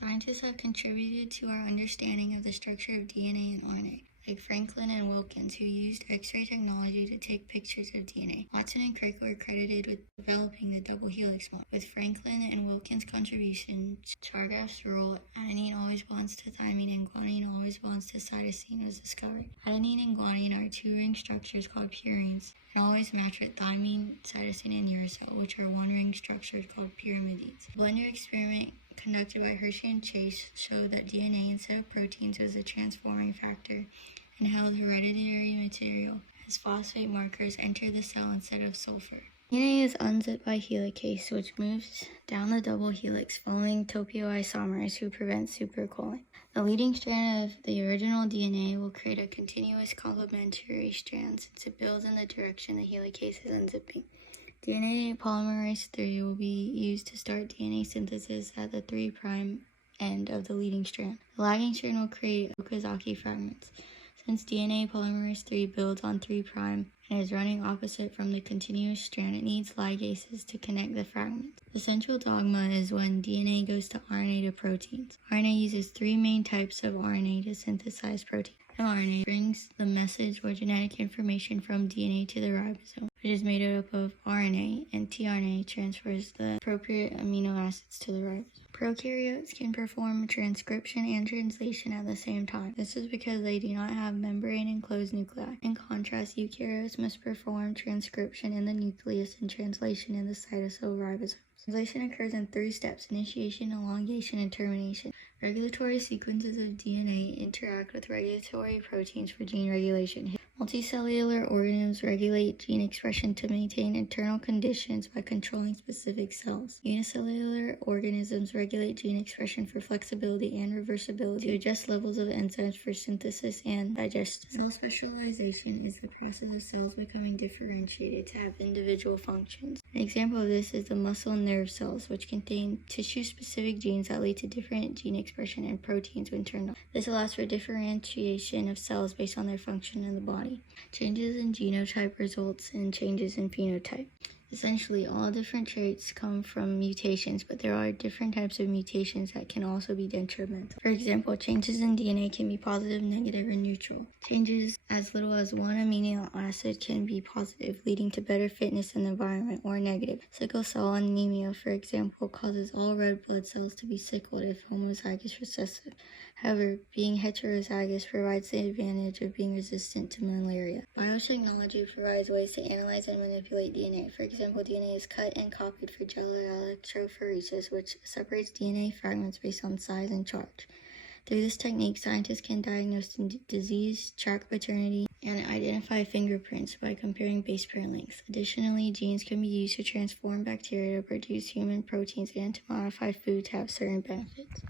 Scientists have contributed to our understanding of the structure of DNA and RNA, like Franklin and Wilkins, who used X-ray technology to take pictures of DNA. Watson and Crick were credited with developing the double helix model. With Franklin and Wilkins' contributions, Chargaff's rule, adenine always bonds to thymine and guanine always bonds to cytosine, was discovered. Adenine and guanine are two-ring structures called purines and always match with thymine, cytosine, and uracil, which are one-ring structures called pyrimides. The blender experiment conducted by Hershey and Chase showed that DNA instead of proteins was a transforming factor and held hereditary material as phosphate markers enter the cell instead of sulfur. DNA is unzipped by helicase, which moves down the double helix following topoisomerase, who prevents supercoiling. The leading strand of the original DNA will create a continuous complementary strand since it builds in the direction the helicase is unzipping. DNA polymerase III will be used to start DNA synthesis at the 3' end of the leading strand. The lagging strand will create Okazaki fragments. Since DNA polymerase III builds on 3' and is running opposite from the continuous strand, it needs ligases to connect the fragments. The central dogma is when DNA goes to RNA to proteins. RNA uses three main types of RNA to synthesize protein. mRNA brings the message or genetic information from DNA to the ribosome, which is made up of RNA, and tRNA transfers the appropriate amino acids to the ribosome. Prokaryotes can perform transcription and translation at the same time. This is because they do not have membrane-enclosed nuclei. In contrast, eukaryotes must perform transcription in the nucleus and translation in the cytosol ribosomes. Translation occurs in 3 steps: initiation, elongation, and termination. Regulatory sequences of DNA interact with regulatory proteins for gene regulation. Multicellular organisms regulate gene expression to maintain internal conditions by controlling specific cells. Unicellular organisms regulate gene expression for flexibility and reversibility to adjust levels of enzymes for synthesis and digestion. Cell specialization is the process of cells becoming differentiated to have individual functions. An example of this is the muscle and nerve cells, which contain tissue-specific genes that lead to different gene expression and proteins when turned on. This allows for differentiation of cells based on their function in the body. Changes in genotype results in changes in phenotype. Essentially, all different traits come from mutations, but there are different types of mutations that can also be detrimental. For example, changes in DNA can be positive, negative, or neutral. Changes as little as one amino acid can be positive, leading to better fitness in the environment, or negative. Sickle cell anemia, for example, causes all red blood cells to be sickled if homozygous recessive. However, being heterozygous provides the advantage of being resistant to malaria. Biotechnology provides ways to analyze and manipulate DNA. For example, DNA is cut and copied for gel electrophoresis, which separates DNA fragments based on size and charge. Through this technique, scientists can diagnose disease, track paternity, and identify fingerprints by comparing base pair lengths. Additionally, genes can be used to transform bacteria to produce human proteins and to modify food to have certain benefits.